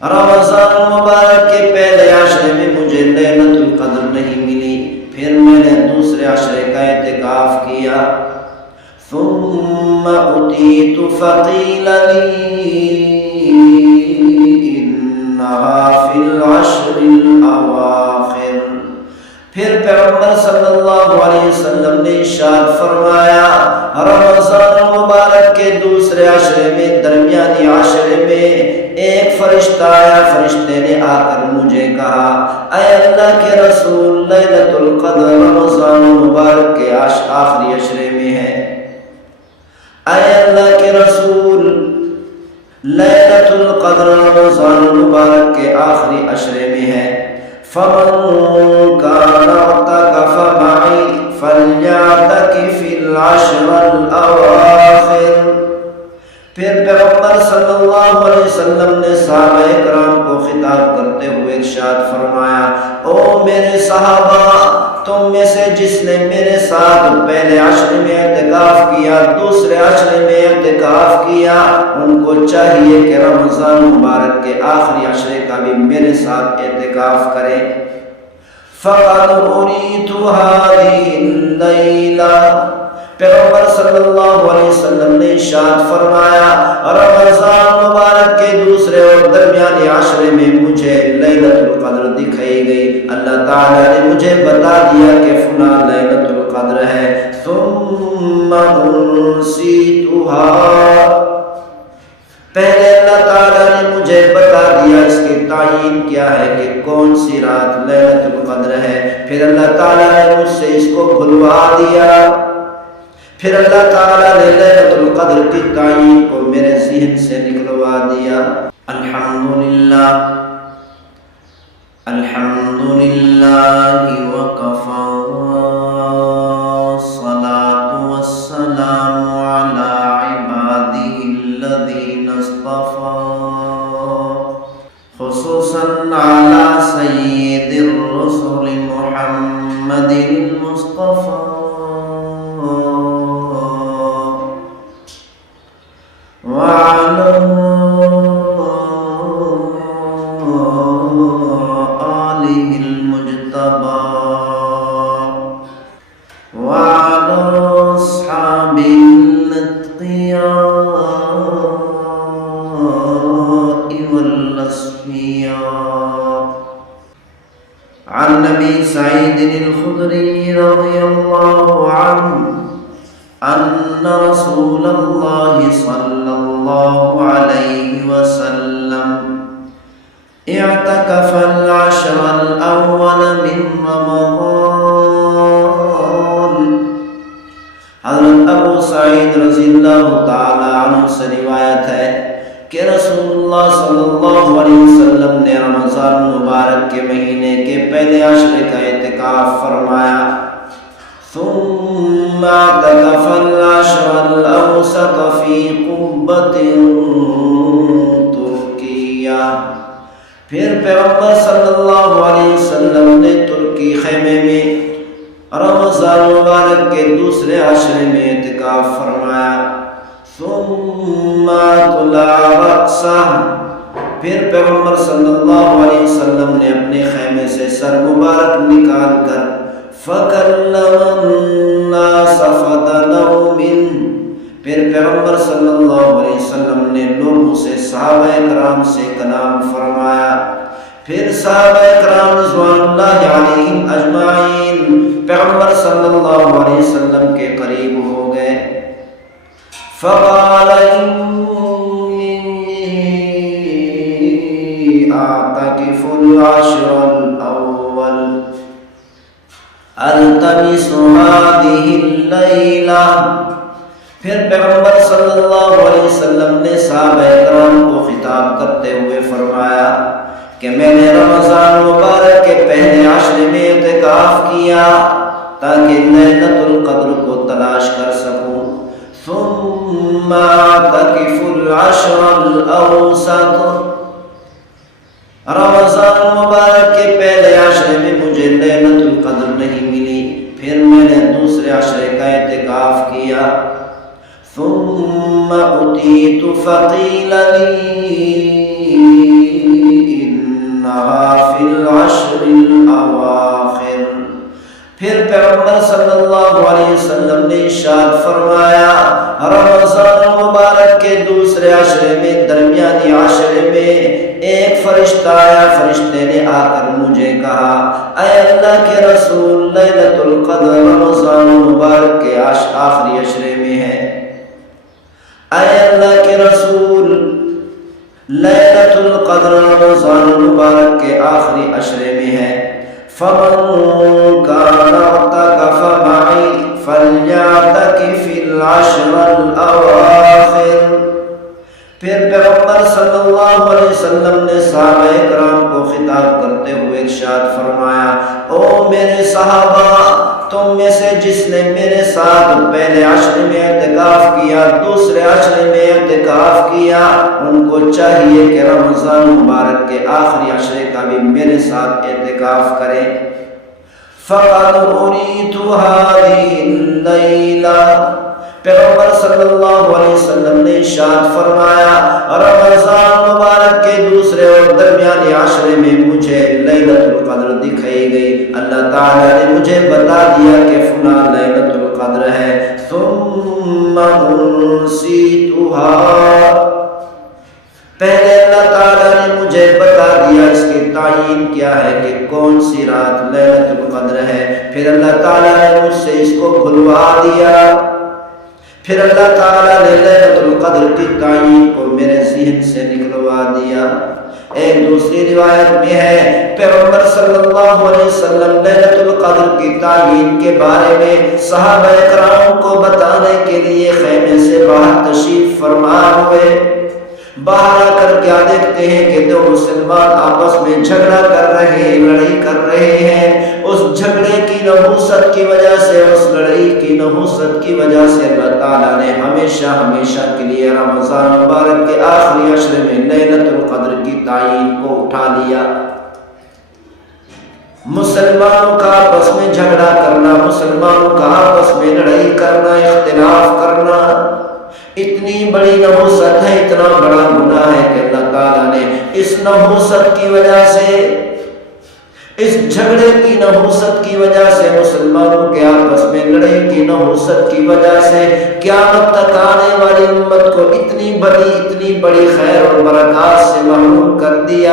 رمضان مبارک کے پہلے عشرے میں مجھے لیلۃ القدر نہیں ملی، پھر میں نے دوسرے عشرے کا اعتکاف کیا. ثم أتيت فقيل لي إنها في العشر الأواخر. پھر پیغمبر صلی اللہ علیہ وسلم نے ارشاد فرمایا رمضان مبارک کے دوسرے عشرے میں، درمیانی عشرے میں ایک فرشتہ آیا. فرشتے نے آ کر مجھے کہا اے اللہ کے رسول، لیلۃ القدر رمضان مبارک کے آخری عشرے میں ہے. اے اللہ کے رسول، لیلۃ القدر رمضان مبارک کے آخری عشرے میں ہے. فمن كان اعتكف معي فليعتكف العشر الأواخر. پھر پیغمبر صلی اللہ علیہ وسلم نے صحابہ اکرام کو خطاب کرتے ہوئے ارشاد فرمایا او میرے صحابہ، تم میں سے جس نے میرے ساتھ پہلے عشرے میں اعتکاف کیا، دوسرے عشرے میں اعتکاف کیا، ان کو چاہیے کہ رمضان مبارک کے آخری عشرے کا بھی میرے ساتھ اعتکاف کریں. فقد أريت هذه الليلة. پیغمبر صلی اللہ علیہ وسلم نے ارشاد فرمایا رمضان مبارک کے دوسرے اور درمیانی عشرے میں مجھے لیلۃ القدر دکھائی گئی. اللہ تعالیٰ نے مجھے بتا دیا کہ فلاں لیلۃ القدر ہے. ثم أنسيتها. پہلے اللہ تعالیٰ نے مجھے بتا دیا اس کی تعین کیا ہے کہ کون سی رات لیلۃ القدر ہے، پھر اللہ تعالیٰ نے مجھ سے اس کو بھلوا دیا. پھر اللہ تعالیٰ نے لیلۃ القدر کی تعین کو میرے ذہن سے نکلوا دیا. الحمدللہ الحمدللہ وکفی والصلاة والسلام علی عبادہ الذین اصطفی خصوصا علی سید الرسل محمد المصطفی وعلى آله المجتبى وعلى أصحابه الأتقياء والأصفياء. عن أبي سعيد الخدري رضي الله عنه أن رسول الله صلى الله عليه وسلم اعتكف العشر الأول من رمضان. حضرت ابو سعید رضی اللہ تعالی عنہ سے روایت ہے کہ رسول اللہ صلی اللہ علیہ وسلم نے رمضان مبارک کے مہینے کے پہلے عشرے کا اعتکاف فرمایا. ثم اعتكف العشر الأوسط في قبة تركية. پھر پیغمبر صلی اللہ علیہ وسلم نے ترکی خیمے میں رمضان مبارک کے دوسرے عشرے میں اعتکاف فرمایا. ثم طلع رأسه. پھر پیغمبر صلی اللہ علیہ وسلم نے اپنے خیمے سے سر مبارک نکال کر فَكَلَّمَ النَّاسَ فَدَنَوْا مِنْهُ. پھر پیغمبر صلی اللہ علیہ وسلم نے لوگوں سے صحابہ اکرام سے کلام فرمایا. پھر صحابہ اکرام رضوان اللہ علیہم اجمعین پیغمبر صلی اللہ علیہ وسلم کے قریب ہو گئے. فَقَالَ إِنِّي أَعْتَكِفُ الْعَشْرَ الْأَوَّلَ التمس هذه الليلة. پھر پیغمبر صلی اللہ علیہ وسلم نے صحابہ اکرام کو خطاب کرتے ہوئے فرمایا کہ میں نے رمضان مبارک کے پہلے عشرے میں اعتکاف کیا تاکہ لیلۃ القدر کو تلاش کر سکوں. ثم اعتكف العشر الأوسط. رمضان مبارک کے پہلے عشرے میں مجھے لیلۃ القدر نہیں ملی، پھر میں نے دوسرے عشرے کا اعتکاف کیا. ثم أتيت فقيل لي إنها في العشر الأواخر. پھر پیغمبر صلی اللہ علیہ وسلم نے ارشاد فرمایا رمضان المبارک کے دوسرے عشرے میں درمیانی عشرے میں ایک فرشتہ آیا. فرشتے نے آ کر مجھے کہا اے اللہ کے رسول لیلۃ القدر رمضان المبارک کے آخری عشرے میں ہے. اے اللہ کے رسول لیلۃ القدر رمضان المبارک کے آخری عشرے میں ہے. فمن كان اعتكف معي فليعتكف العشر الأواخر. پھر پیغمبر صلی اللہ علیہ وسلم نے صحابہ کرام کو خطاب کرتے ہوئے ارشاد فرمایا او میرے صحابہ تم میں سے جس نے میرے ساتھ پہلے عشرے میں اعتکاف کیا دوسرے عشرے میں اعتکاف کیا ان کو چاہیے کہ رمضان مبارک کے آخری عشرے کا بھی میرے ساتھ اعتکاف کرے. فقد أريت هذه الليلة. پیغمبر صلی اللہ علیہ وسلم نے ارشاد فرمایا رمضان مبارک کے دوسرے اور درمیانی عشرے میں مجھے لیلۃ القدر دکھائی گئی. اللہ تعالیٰ نے مجھے بتا دیا کہ فلاں لیلۃ القدر ہے. ثم انسیتها. پہلے اللہ تعالیٰ نے مجھے بتا دیا اس کی تعین کیا ہے کہ کون سی رات لیلۃ القدر ہے. پھر اللہ تعالیٰ نے مجھ سے اس کو بھلوا دیا. پھر اللہ تعالیٰ نے لیلۃ القدر کی تعین کو میرے ذہن سے نکلوا دیا. ایک دوسری روایت میں ہے پیغمبر صلی اللہ علیہ وسلم لیلۃ القدر کی تعین کے بارے میں صحابہ کرام کو بتانے کے لیے خیمے سے باہر تشریف فرما ہوئے. باہر آ کر کیا دیکھتے ہیں کہ دو مسلمان آپس میں جھگڑا کر رہے ہیں لڑائی کر رہے ہیں. اس جھگڑے کی نحوست کی وجہ سے اس لڑائی کی نحوست کی وجہ سے اللہ تعالیٰ نے ہمیشہ ہمیشہ کے لیے رمضان مبارک کے آخری عشرے میں لیلۃ القدر کی تعین کو اٹھا لیا. مسلمانوں کا آپس میں جھگڑا کرنا مسلمانوں کا آپس میں لڑائی کرنا اختلاف کرنا اتنی بڑی نحوست ہے اتنا بڑا گناہ ہے کہ اللہ تعالیٰ نے اس نحوست کی وجہ سے اس جھگڑے کی نحوست کی وجہ سے مسلمانوں کے آپس میں لڑائی کی نحوست کی وجہ سے قیامت تک آنے والی امت کو اتنی بڑی خیر اور برکات سے محروم کر دیا.